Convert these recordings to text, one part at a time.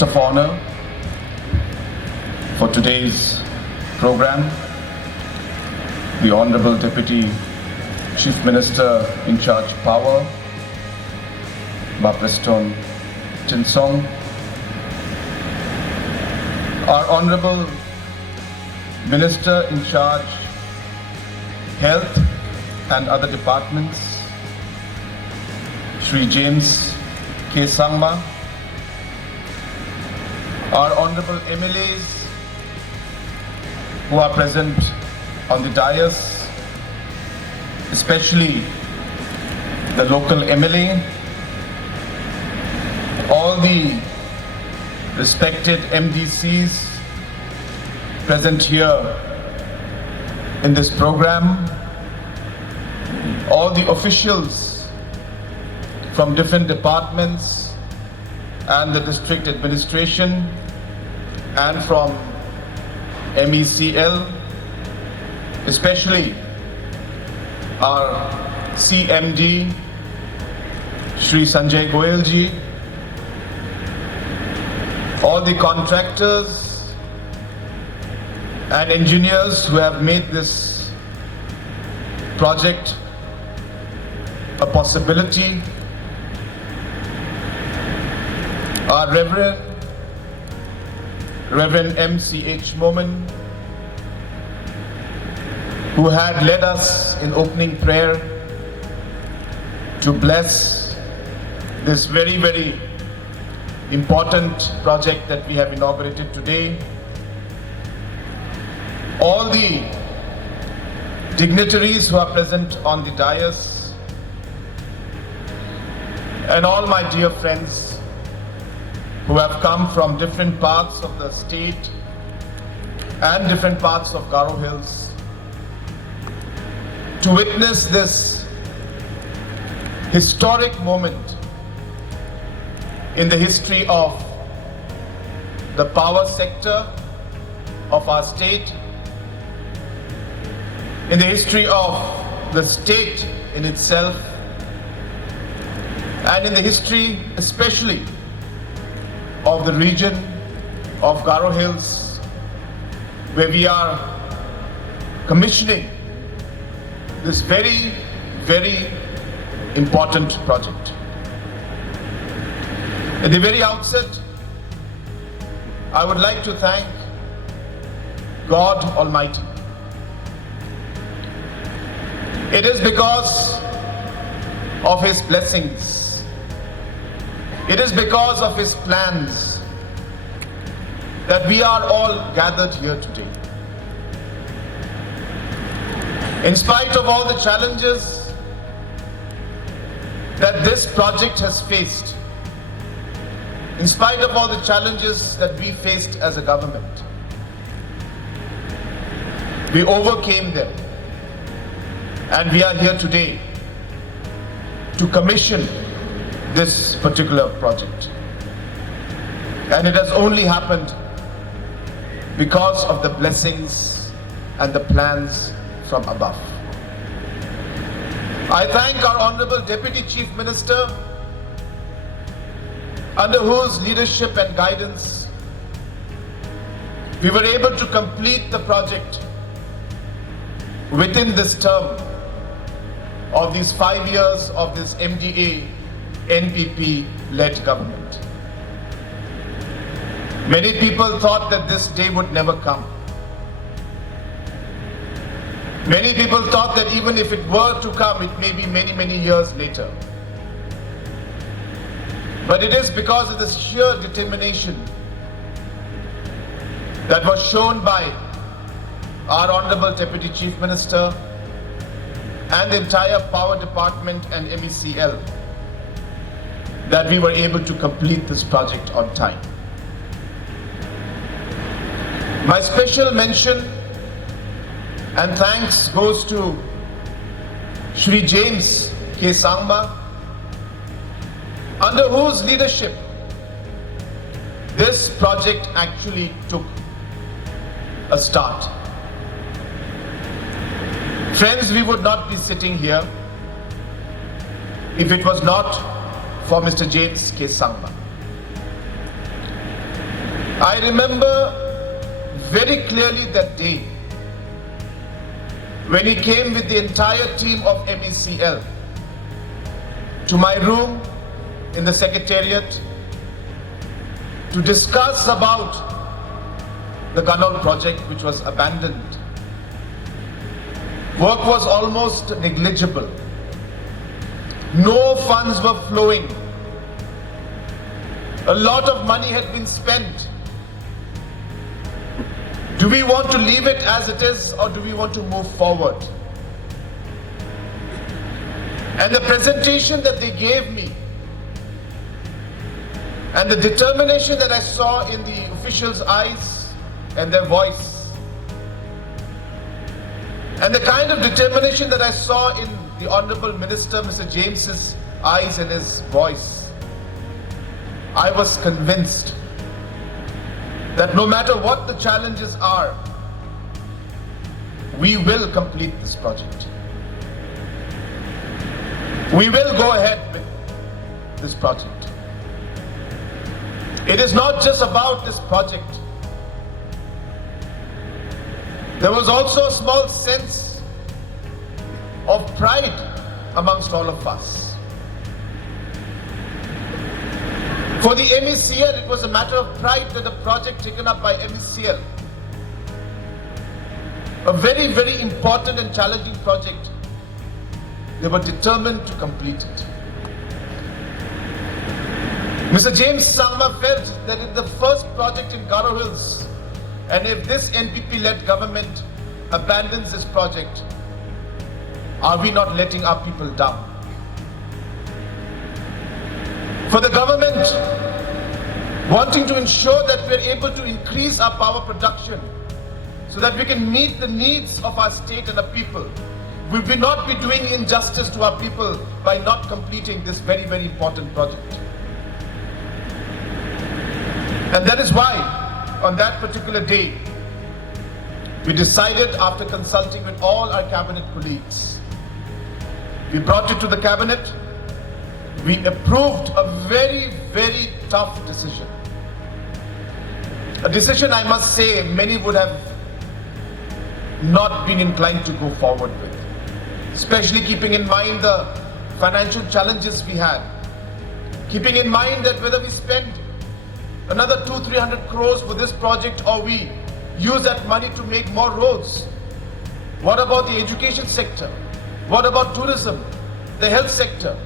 guest of honor for today's program, the Honorable Deputy Chief Minister in charge Power, Prestone, Tynsong, our Honorable Minister in charge Health and other departments, Shri James K Sangma, our Honorable MLAs who are present on the dais, especially the local MLA, all the respected MDCs present here in this program, all the officials from different departments and the district administration and from MECL, especially our CMD, Shri Sanjay Goyalji, all the contractors and engineers who have made this project a possibility, our Reverend M.C.H. Momin, who had led us in opening prayer to bless this very, very important project that we have inaugurated today. All the dignitaries who are present on the dais, and all my dear friends who have come from different parts of the state and different parts of Garo Hills to witness this historic moment in the history of the power sector of our state, in the history of the state in itself, and in the history especially of the region of Garo Hills, where we are commissioning this very, very important project. At the very outset, I would like to thank God Almighty. It is because of His blessings, it is because of His plans that we are all gathered here today. In spite of all the challenges that this project has faced, in spite of all the challenges that we faced as a government, we overcame them, and we are here today to commission this particular project. And it has only happened because of the blessings and the plans from above. I thank our Honorable Deputy Chief Minister, under whose leadership and guidance we were able to complete the project within this term of these 5 years of this MDA NPP-led government. Many people thought that this day would never come. Many people thought that even if it were to come, it may be many, many years later. But it is because of this sheer determination that was shown by our Honorable Deputy Chief Minister and the entire Power Department and MECL that we were able to complete this project on time. My special mention and thanks goes to Shri James K Sangma, under whose leadership this project actually took a start. Friends, we would not be sitting here if it was not for Mr. James K Sangma. I remember very clearly that day when he came with the entire team of MECL to my room in the secretariat to discuss about the Ganol project, which was abandoned. Work was almost negligible. No funds were flowing. A lot of money had been spent. Do we want to leave it as it is, or do we want to move forward? And the presentation that they gave me and the determination that I saw in the officials' eyes and their voice, and the kind of determination that I saw in the Honorable Minister, Mr. James's eyes and his voice, I was convinced that no matter what the challenges are, we will complete this project. We will go ahead with this project. It is not just about this project. There was also a small sense of pride amongst all of us. For the MECL, it was a matter of pride that the project taken up by MECL, a very, very important and challenging project, they were determined to complete it. Mr. James Sangma felt that in the first project in Garo Hills, and if this NPP-led government abandons this project, are we not letting our people down? For the government wanting to ensure that we're able to increase our power production so that we can meet the needs of our state and our people, we will not be doing injustice to our people by not completing this very, very important project. And that is why, on that particular day, we decided, after consulting with all our cabinet colleagues, we brought it to the cabinet, we approved a very, very tough decision. A decision, I must say, many would have not been inclined to go forward with, especially keeping in mind the financial challenges we had, keeping in mind that whether we spend another 200-300 crores for this project or we use that money to make more roads. What about the education sector? What about tourism, the health sector?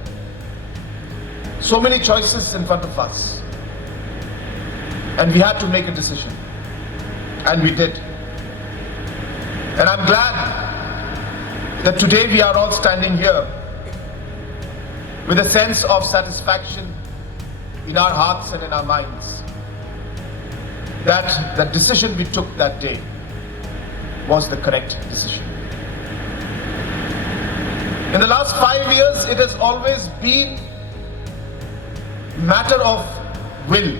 So many choices in front of us. And we had to make a decision. And we did. And I'm glad that today we are all standing here with a sense of satisfaction in our hearts and in our minds that the decision we took that day was the correct decision. In the last 5 years, it has always been a matter of will.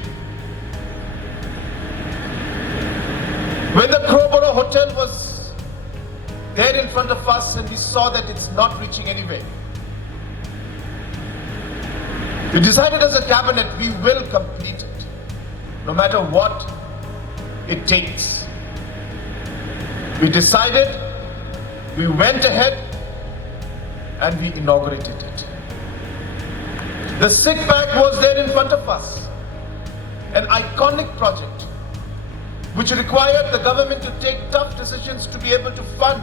When the Crowborough Hotel was there in front of us and we saw that it's not reaching anywhere, we decided as a cabinet we will complete it, no matter what it takes. We decided, we went ahead, and we inaugurated it. The sick bag was there in front of us, an iconic project which required the government to take tough decisions to be able to fund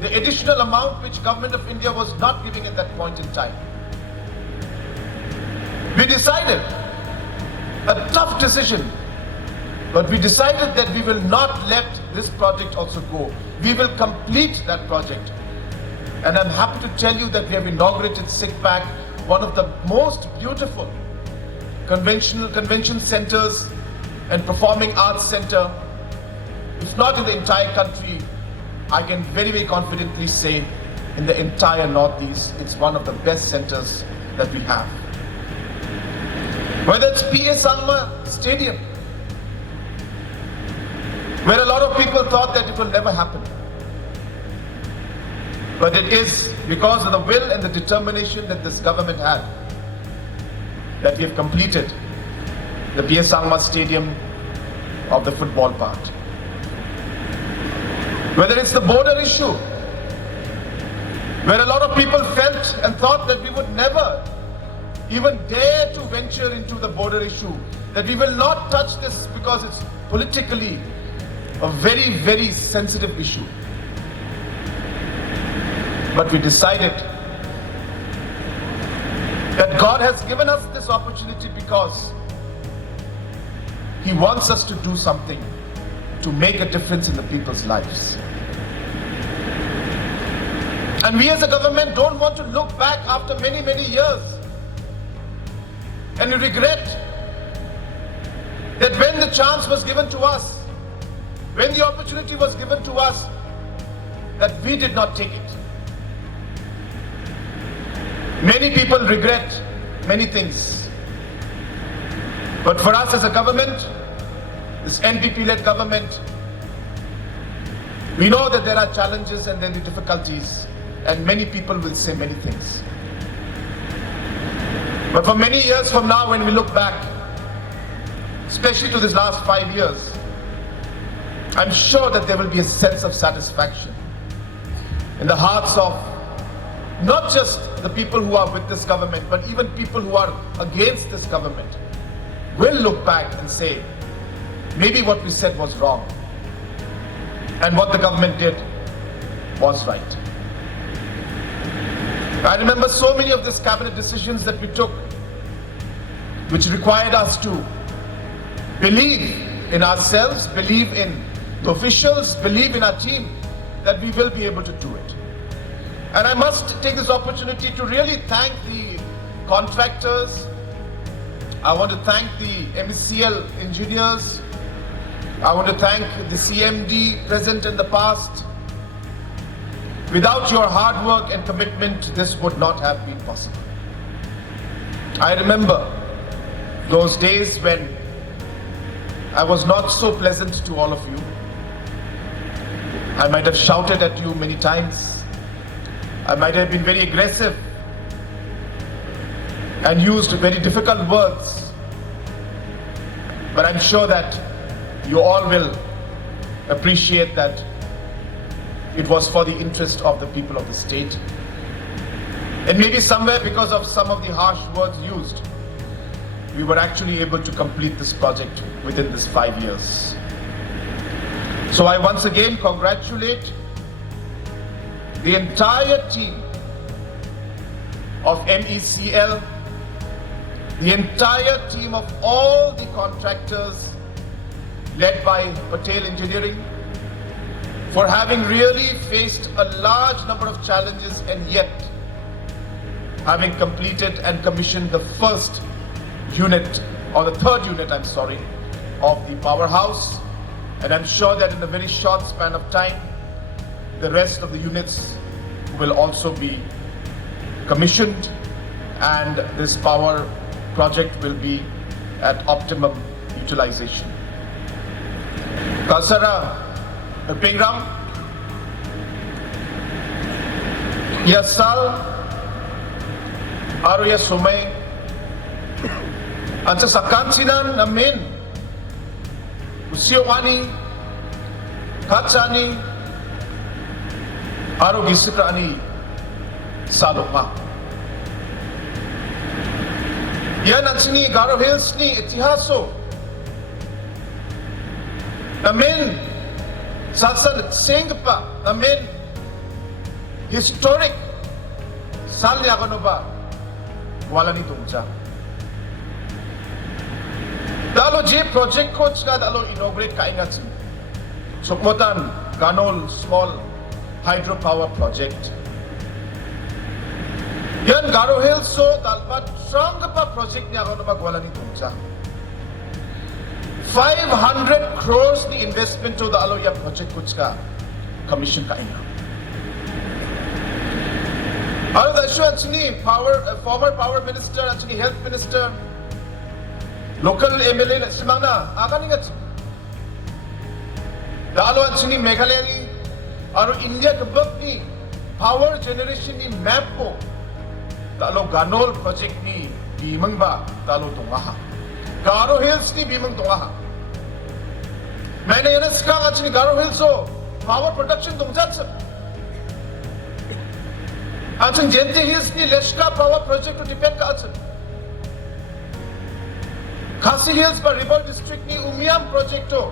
the additional amount which Government of India was not giving at that point in time. We decided a tough decision, but we decided that we will not let this project also go. We will complete that project. And I'm happy to tell you that we have inaugurated SICPAC, one of the most beautiful convention centers and performing arts center, if not in the entire country, I can very, very confidently say in the entire Northeast, it's one of the best centers that we have. Whether it's P.A. Sangma Stadium, where a lot of people thought that it will never happen. But it is because of the will and the determination that this government had that we have completed the P.A. Sangma Stadium of the football part. Whether it's the border issue, where a lot of people felt and thought that we would never even dare to venture into the border issue, that we will not touch this because it's politically a very, very sensitive issue. But we decided that God has given us this opportunity because He wants us to do something to make a difference in the people's lives. And we as a government don't want to look back after many, many years and regret that when the chance was given to us, when the opportunity was given to us, that we did not take it. Many people regret many things. But for us as a government, this NPP-led government, we know that there are challenges and there are difficulties, and many people will say many things. But for many years from now, when we look back, especially to this last 5 years, I'm sure that there will be a sense of satisfaction in the hearts of not just the people who are with this government, but even people who are against this government will look back and say, maybe what we said was wrong, and what the government did was right. I remember so many of these cabinet decisions that we took, which required us to believe in ourselves, believe in the officials, believe in our team, that we will be able to do it. And I must take this opportunity to really thank the contractors. I want to thank the MECL engineers. I want to thank the CMD present in the past. Without your hard work and commitment, this would not have been possible. I remember those days when I was not so pleasant to all of you. I might have shouted at you many times. I might have been very aggressive and used very difficult words. But I'm sure that you all will appreciate that it was for the interest of the people of the state. And maybe somewhere, because of some of the harsh words used, we were actually able to complete this project within this 5 years. So I once again congratulate the entire team of MECL, the entire team of all the contractors led by Patel Engineering, for having really faced a large number of challenges and yet having completed and commissioned the first unit, or the third unit, of the powerhouse. And I'm sure that in a very short span of time, the rest of the units will also be commissioned, and this power project will be at optimum utilization. Kasara Pingram, Yasal, Aruya Sumay, at sa kansinan namin, Usiwani, Katsani, Aro Gisikrani, Saloma. Yan ang sini Garo Hills ni itihaso. Namin, sasan singpa, namin, historic, sali ako no ba? Wala ni tungsa. Dalo J project coach ka dalo inaugurate kaingat sin. Sukmotan Ganol small hydropower project. Yan Garo Hills so dalpat strong pa project niya ako na magwala ni tungsa. 500 crores ni investment to the aloya project coach ka commission kaingat. Ano da siya ni former power minister at health minister, local MLA na si Mangna, akan ingat. Dalo ang sini Meghalaya ni, aro India kabab ni power generation ni map po. Dalo Ganol project ni Bimang ba, dalo tungaha. Garo Hills ni Bimang tungaha. मैंने ये कहा आज Garo Hills हो power production तुम जान सब आज जेंटी hills नि Leshka power project to depend का आज Khasi Hills पर Rupert district नि उमियाम project हो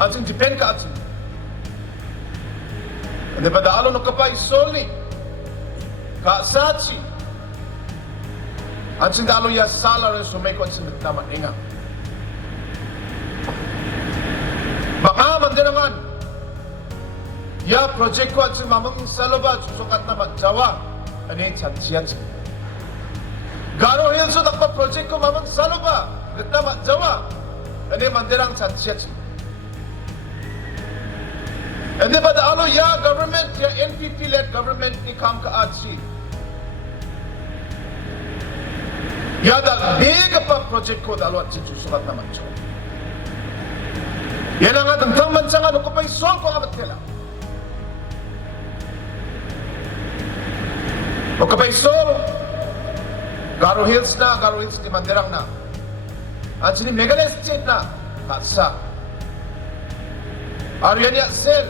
आज depend का आज daripada alo nakapay solely ka sachi at sinda alo ya salary sumay ko at sinda naman inga baka mandirangan ya project ko at sinda mamang saloba susukat naman jawa ani chansiyat Garo Hills so nakpa project ko mamang saloba naman jawa ani mandirang chansiyat and then but alo ya government ya NPP led government ni kam ka aji ya da big pa project ko dalo at susukat naman jo yan ang atang mansa nga no ko pa isol ko abat kala o ka pa isol Garo Hills ni mandirang na at sini Meghalaya state na kasa ariyan ya sel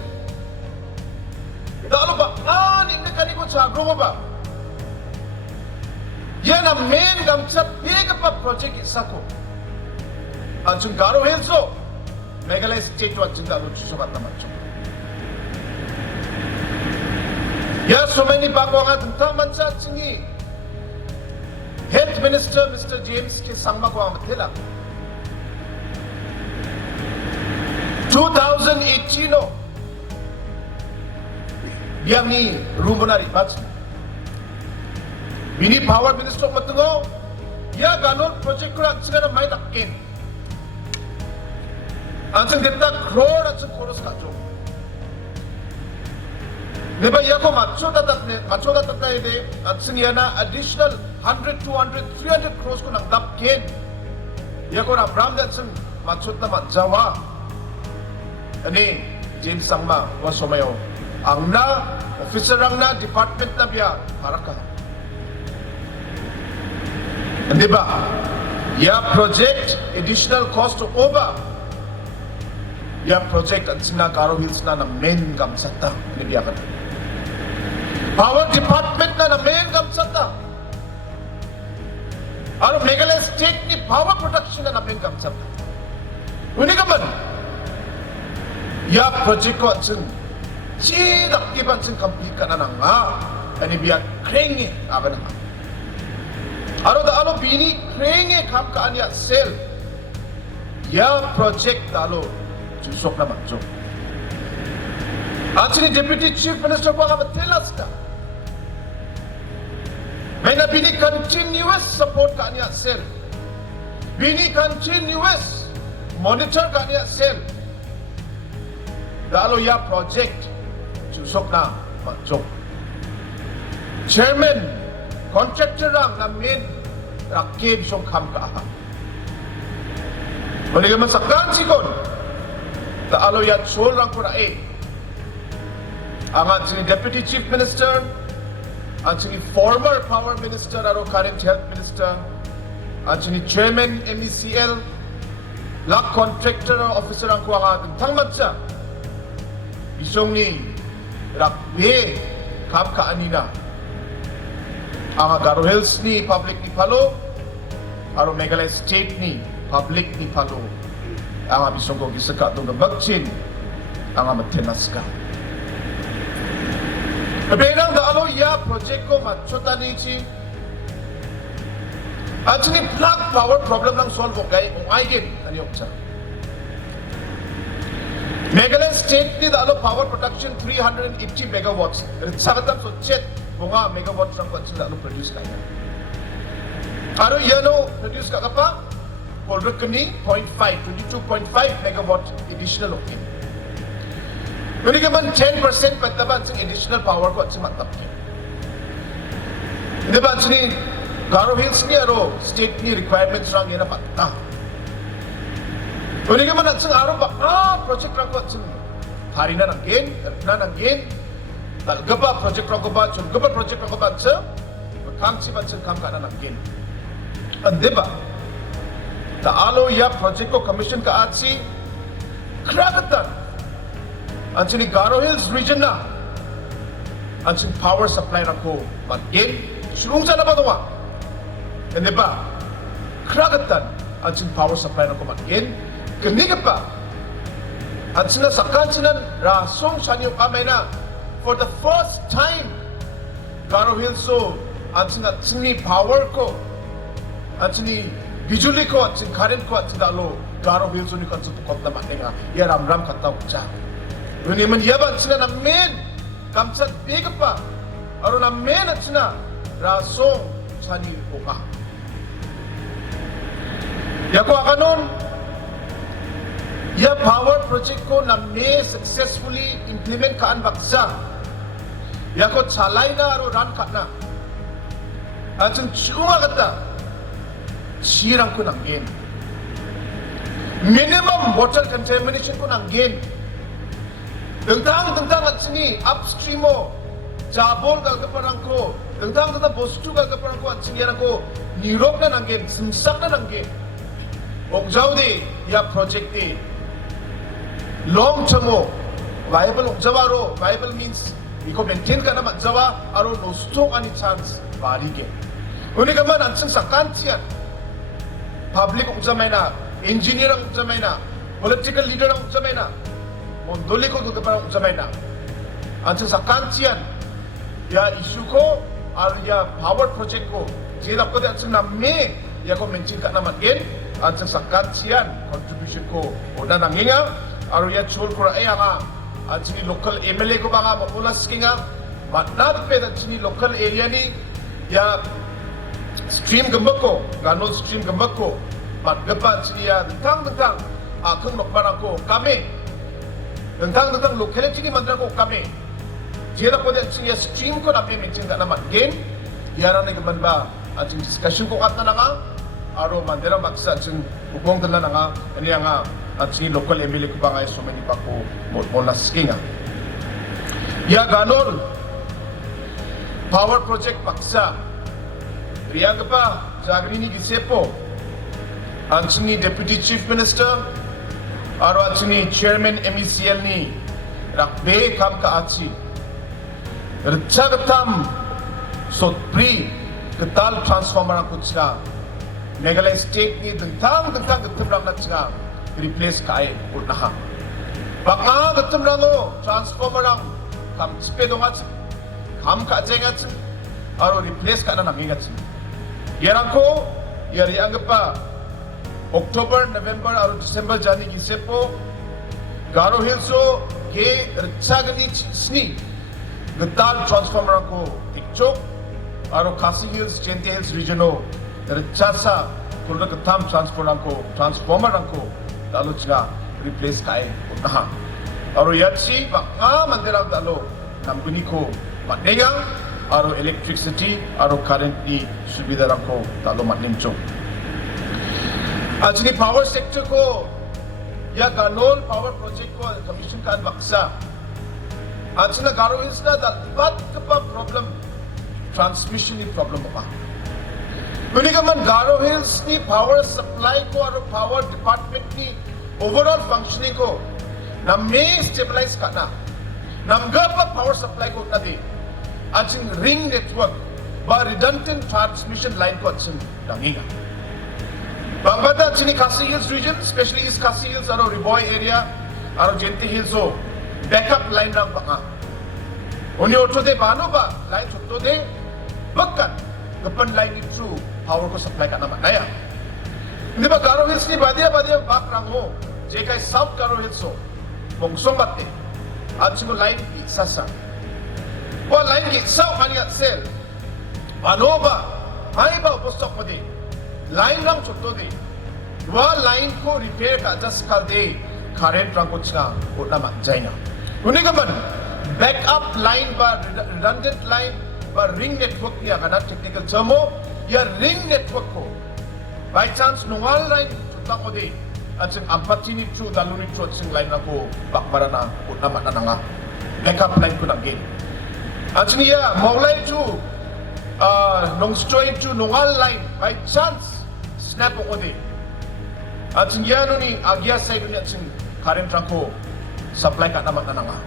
Dalo ba? Ani na kaniko sa grupo ba? Yan ang main gamsa big pa project isa ko. Ang Garo Hills o Meghalaya State at dalo susukat naman siya. Yan so many bago ang atang taman sa singi. Health Minister Mr. James K Sangma ko ang matila. 2018 o yang ni rumunari batch bini power minister matungo ya Ganol project ko at sila na may takin ansang dita crore at sang koros kajo diba ya ko macho datat na ide at sang yana additional 100, 200, 300 crores ko nang tapkin ya ko na bram at sang macho na matjawa ani James Sangma was sumayo ang na officer ang na department na biya Marak di ba ya project additional cost to over ya project at sina Garo Hills na main gamsata ni biya ka power department na main gamsata ano Meghalaya state ni power production na main gamsata uni ka man ya project ko at sina Sidak kiban sing complete ka na nga ani biya krenge aga na aro da alo bini krenge kam ka anya sel ya project dalo jusok na manjo actually deputy chief minister ko aga telas ka may na bini continuous support ka anya sel bini continuous monitor ka anya sel dalo ya project susok na manjok chairman contractor ang na main rakib song kam ka balik man sakkan sikon ta alo ya sol rang ko na ang sini deputy chief minister ang sini former power minister aro current health minister ang sini chairman MECL lak contractor officer ang ko ang tangmat sa isong ni rakbe kap ka anina ang Garo Hills ni public ni palo aro Meghalaya state ni public ni palo ang bisong ko gisaka tong bagchin ang matenas ka Benang da alo ya project ko matchota ni chi at ni plug power problem lang solve ko kay kung aigin ani oksa Meghalaya state ni da alo power production 380 megawatts sakatam so chet bunga megawatts ang kwan sila alo produce kaya aro yano produce ka pa kolbek kani 22.5 megawatt additional okay Kung ka man 10% pataban sa additional power ko at sa matap niya. Hindi ba ni Garo Hills niya ro state ni requirements lang yan na patata. Kung ka man at sa araw ba, project lang ko at sa hari na nanggin, talaga ba project lang ko ba, so ba project lang ko ba at sa magkamsi ba at sa kamka na nanggin. Hindi ba? Taalo ya project ko commission ka at si Kharkutta anchini Garo Hills region na anchin power supply na ko magin shurung sa na ba doa hindi ba Kharkutta anchin power supply na ko magin kaniga pa anchin na sakan sinan rasong sanyo kamay na for the first time Garo Hills so anchin na chini power ko anchin bijuli ko anchin current ko anchin dalo Garo Hills ni kan sutukot na matinga ya ram kata uca ini menjabat sila na men kamsat big pa aro na men at sila rasong sani uka ya ko akanon ya power project ko na may successfully implement kaan baksa ya ko chalay na aro run ka na at yung chunga kata sirang ko nanggin minimum water contamination ko nanggin Tentang at sini upstream mo jabol galgaparang ko tentang bostu galgaparang ko at siniyan ko nirok na nanggin simsak na nanggin okjaw di ya project di long term mo viable okjawa ro viable means iko maintain ka na matjawa aro nostong ani chance barige uni ka man ansang sakantiyan public okjamay na engineer ang okjamay na political leader ang okjamay na Mondoli ko tuh parang usapay na. Ansa sa kansiyan, ya isu ko, ar ya power project ko. Sila ko di ansa na me, ya ko mention ka naman gen. Ansa sa kansiyan, contribution ko. O na nanginga, ar ya chul ko ay nga. Ansa ni local MLA ko ba nga mapulas kinga. Matnat pe ansa ni local area ni, ya stream gambak ko, Ganol stream gambak ko. Matgapa ansa niya tentang akong nokbarang ko kami. Tentang locality ni mandra ko kami. Jera ko din siya stream ko na mention ka naman. Again, yara na gaban ba at yung discussion ko kat na nga aro mandera baksa yung upong tala na nga kaniya nga at si local MLA ko ba nga so many pa ko mo nasking nga. Ya Ganol power project baksa. Riyan ka pa sa agrini gisepo. Anthony Deputy Chief Minister aro at sini chairman MECL ni rakbe kam ka atsi rchagatam sotpri ketal transformer ang kutsga Meghalaya state ni tentang ketemrang na tsga replace ka ay unaha baka ketemrang o transformer ang kam spedong atsi kam ka atseng atsi aro replace ka na nangingat atsi yarang ko yari ang pa October, November और December जाने की से पो गारो हिल्सो के रचागनी स्नी गताल transformer को इच्छो और खासी hills जेंटे hills रीजनो रचासा कुल गताम ट्रांसफॉर्मर को दालो चला रिप्लेस काए उतना और याची बका मंदिरा दालो कंपनी को मनेगा और इलेक्ट्रिसिटी और करंट की सुविधा को दालो मनिंचो आज पावर सेक्टर को या गानोल पावर प्रोजेक्ट को कमीशन का बक्सा आज ना गारो हिल्स ना दात कपा प्रॉब्लम ट्रांसमिशन की प्रॉब्लम होगा उन्हीं का मन गारो हिल्स की पावर सप्लाई को और पावर डिपार्टमेंट की ओवरऑल फंक्शनिंग को नम्मे स्टेबलाइज करना नमगा पर पावर सप्लाई को ना दे आज रिंग नेटवर्क बा रिडंडेंट ट्रांसमिशन लाइन को अच्छे लगेगा Bangbata chini Khasi Hills region, especially East Khasi Hills aro Riboy area, aro Jenti Hills so backup line rang banga. Oni auto de bano ba line chotto de bakkan gapan line ni through power ko supply ka naman naya. Hindi ba Garo Hills ni badia bak rang mo, je kai South Garo Hills so bongsong batte. At sino line sasa. Wa line ki sao kani at sel. Bano ba? Ay ba upostok mo de. Line रंग चुट्टो दे वह line को repair का just कर दे current रंग कुछ ना उतना मत जाइना उन्हीं का मन बैकअप लाइन पर रिडंडेंट लाइन पर रिंग नेटवर्क या करना टेक्निकल टर्मो या रिंग नेटवर्क को बाय चांस नोंगाल लाइन चुट्टा को दे अच्छा अम्पति नि थ्रू दालुनी थ्रू अच्छा लाइन ना को बकबराना उतना मत ना नंगा बैकअप लाइन को नंगे अच्छा नि या मोगलाई थ्रू नोंस्ट्रोई थ्रू नोंगाल line by chance snap ko din at singyano ni agya sa ibig natin current rangko supply ka naman na nga.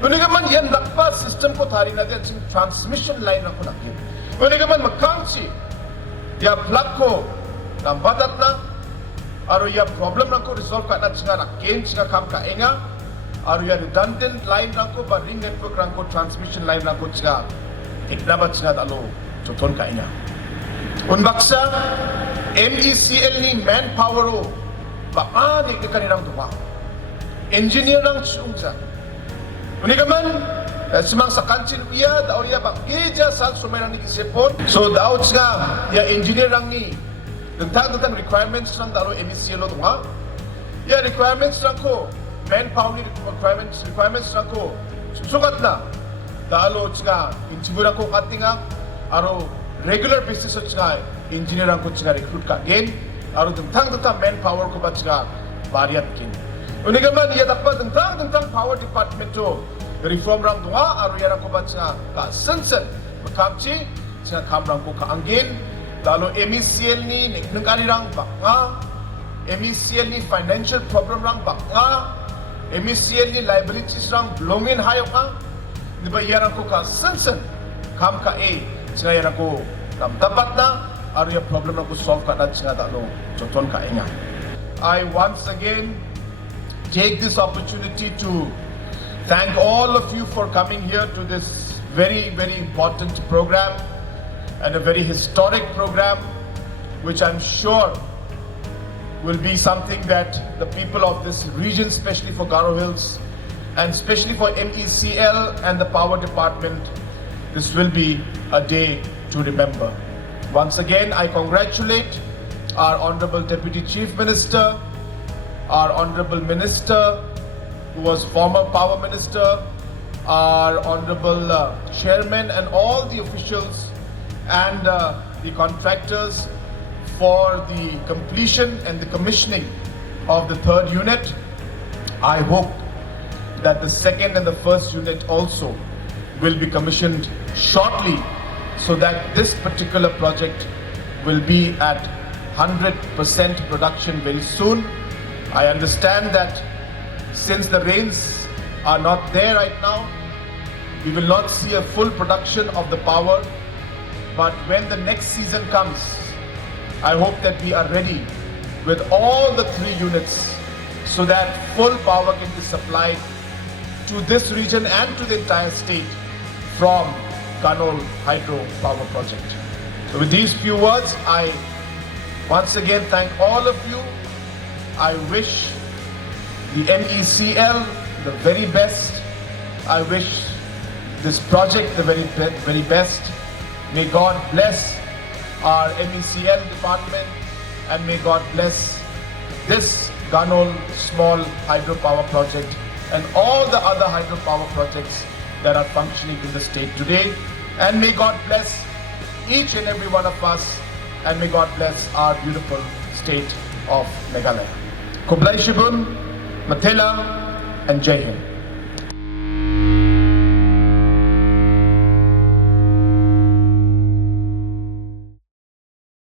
Uniga man yan dakpa system ko thari na din sing transmission line rangko nakin. Uniga man magkangsi ya plug ko nambadat na aro ya problem rangko resolve ka na singa nakin singa kam ka enga aro ya redundant line rangko ba ring network rangko transmission line rangko singa iknabat singa dalo choton ka enga. Unbaksa MECL ni manpower o baka di kanirang tuwa engineer ng chungsa uniga man semang sa kansil uya daw ya bak geja sal sumerang ni kisipon so daw nga ya engineer ang ni dagdag requirements ng dalo MECL o tuwa ya requirements ng ko manpower ni requirements ng ko susukat na dalo nga insigura ko katinga aro regular basis o nga engineer ang ko nga recruit ka again aro dagdag manpower ko ba nga variat kin uniga man iya dapat dagdag power department to reform rang dunga aro ya ko ba nga ka sensen makamchi nga kamrang ko kaangin lalo MECL ni nagkali rang baka MECL ni financial problem rang baka MECL ni liabilities rang blongin hayo ka di ba iya ko ka sensen kam ka nga ya ko kam dapat na aro ya problem rang ko solve ka na nga dalo choton ka inga. I once again take this opportunity to thank all of you for coming here to this very, very important program and a very historic program, which I'm sure will be something that the people of this region, especially for Garo Hills and especially for MECL and the power department, this will be a day to remember. Once again, I congratulate our Honorable Deputy Chief Minister, our Honorable Minister, who was former Power Minister, our Honorable Chairman and all the officials and the contractors for the completion and the commissioning of the third unit. I hope that the second and the first unit also will be commissioned shortly so that this particular project will be at 100% production very soon. I understand that since the rains are not there right now, we will not see a full production of the power. But when the next season comes, I hope that we are ready with all the 3 units so that full power can be supplied to this region and to the entire state from Ganol Hydro Power Project. So with these few words, I once again thank all of you. I wish the MECL the very best. I wish this project the very best. May God bless our MECL department and may God bless this Ganol small hydropower project and all the other hydropower projects that are functioning in the state today. And may God bless each and every one of us and may God bless our beautiful state of Meghalaya. Kublai Shibun, Matela, and Jai Hind.